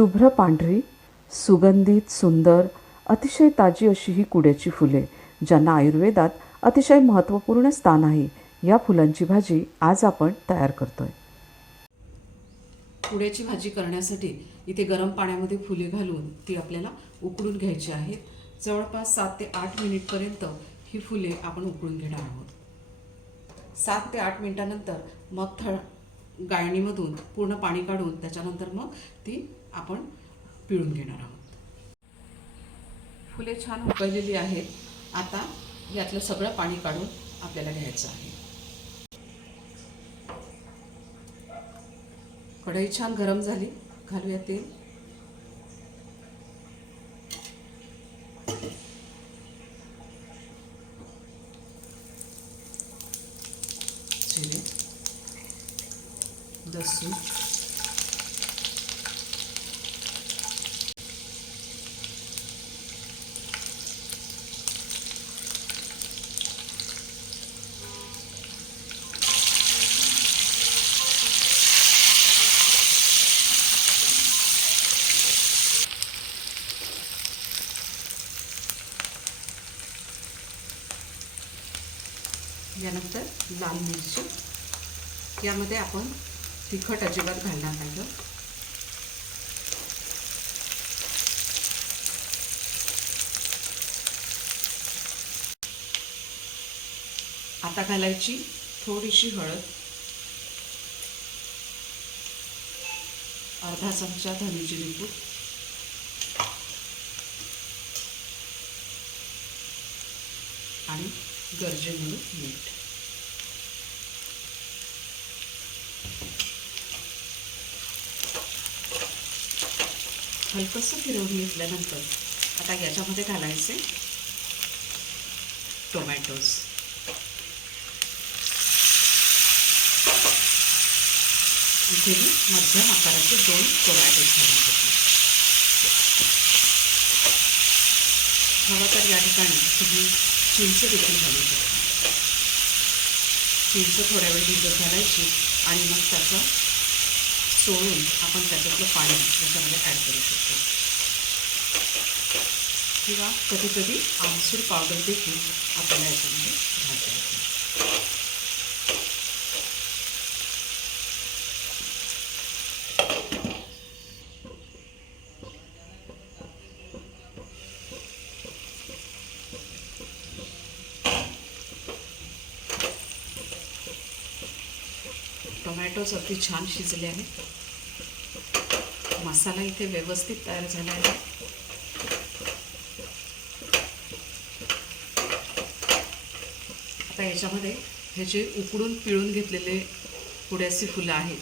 शुभ्र पांढरी सुगंधित सुंदर अतिशय ताजी अशी ही कुड्याची फुले ज्यांना आयुर्वेदात अतिशय महत्त्वपूर्ण स्थान आहे या फुलांची भाजी आज आपण तयार करतोय. कुड्याची भाजी करण्यासाठी इथे गरम पाण्यामध्ये फुले घालून ती आपल्याला उकडून घ्यायची आहेत. जवळपास सात ते आठ मिनिटपर्यंत ही फुले आपण उकळून घेणार आहोत. सात ते आठ मिनिटानंतर मग थळ गाळणीमधून पूर्ण पाणी काढून त्याच्यानंतर मग ती आपण पिळून घेणार आहोत. फुले छान उकळलेली आहेत. आता यातलं सगळं पाणी काढून आपल्याला घ्यायचं आहे. कढई छान गरम झाली. घालूया तेल. लसूण यानंतर लाल मिरची यामध्ये आपण तिखट अजिबात घालणार नाही गं. आता घालायची थोडीशी हळद अर्धा चमचा धनीची जिरे पूड आणि गरजेमुळे मीठ हलकंसं फिरवून घेतल्यानंतर आता याच्यामध्ये घालायचे टोमॅटोज इथे मी मध्यम आकाराचे दोन टोमॅटोज घालून घेतले हवं तर या ठिकाणी तुम्ही चिंच देखील घालू शकता चिंच थोड्या वेळ भिजत घालायची आणि मग त्याचं सोडून आपण त्याच्यातलं पाणी याच्यामध्ये ॲड करू शकतो. किंवा कधीकधी आमसूर पावडर देखील आपल्याला याच्यामध्ये घालू येते टोमॅटोज अगदी छान शिजले आहेत. मसाला इथे व्यवस्थित तयार झाला आहे. आता याच्यामध्ये हे जे उकडून पिळून घेतलेले पुड्याची फुलं आहेत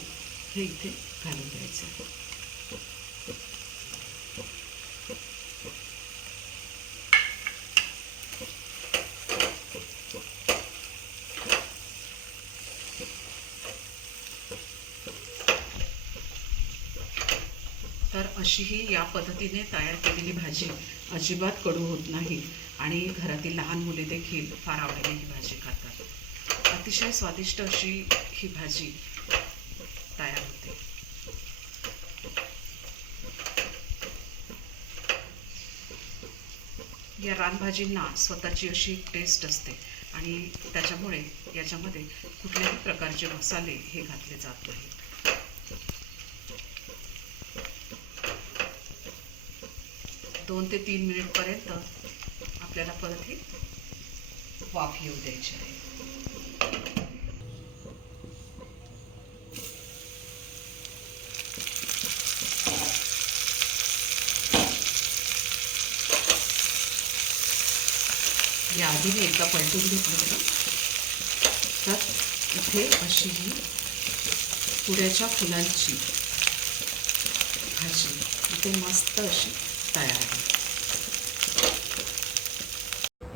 हे इथे घालून द्यायचं. तर अशी ही या पद्धतीने तयार केलेली भाजी अजिबात कडू होत नाही आणि घरातील लहान मुले देखील फार आवडीने ही भाजी खातात. अतिशय स्वादिष्ट अशी ही भाजी तयार होते. या रानभाजींना स्वतःची अशी टेस्ट असते आणि त्याच्यामुळे याच्यामध्ये कुठल्याही प्रकारचे मसाले हे घातले जात नाहीत. दोन ते तीन मिनिटपर्यंत आपल्याला परत हे वाफ येऊ द्यायची आहे. आधी मी एकदा पलटून घेतलं होतं. तर इथे अशी ही पुऱ्याच्या फुलांची भाजी. इथे मस्त अशी तयार आहे.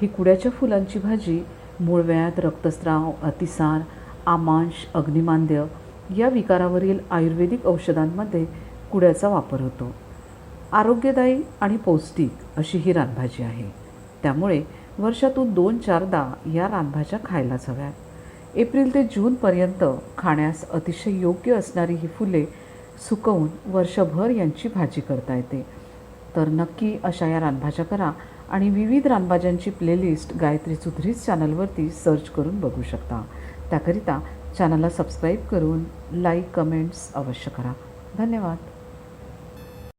ही कुड्याच्या फुलांची भाजी मूळव्याध रक्तस्राव अतिसार आमांश अग्निमांद्य या विकारावरील आयुर्वेदिक औषधांमध्ये कुड्याचा वापर होतो. आरोग्यदायी आणि पौष्टिक अशी ही रानभाजी आहे. त्यामुळे वर्षातून दोन चारदा या रानभाज्या खायलाच हव्यात एप्रिल ते जूनपर्यंत खाण्यास अतिशय योग्य असणारी ही फुले सुकवून वर्षभर यांची भाजी करता येते. तर नक्की अशा या रानभाज्या करा आणि विविध रानभाज्यांची प्लेलिस्ट गायत्री सुधरीच चॅनलवरती सर्च करून बघू शकता. त्याकरिता चॅनलला सबस्क्राईब करून लाईक कमेंट्स अवश्य करा. धन्यवाद.